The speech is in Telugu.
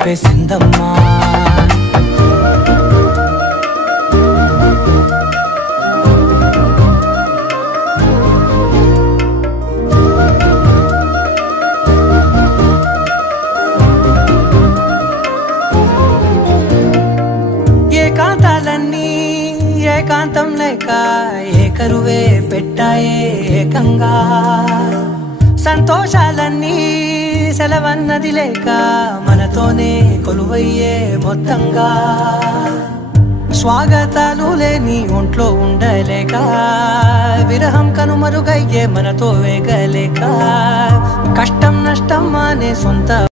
కలిపేసిందమ్మా ఏకాంతాలన్నీ ఏకాంతం లేక ఏకరువే పెట్టాయే ఏకంగా సంతోషాలన్నీ సెలవన్నది లేక మనతోనే కొలువయ్యే మొత్తంగా స్వాగతాలు లేని ఒంట్లో ఉండలేక విరహం కనుమరుగయ్యే మనతో వేగలేక కష్టం నష్టం అనే సొంత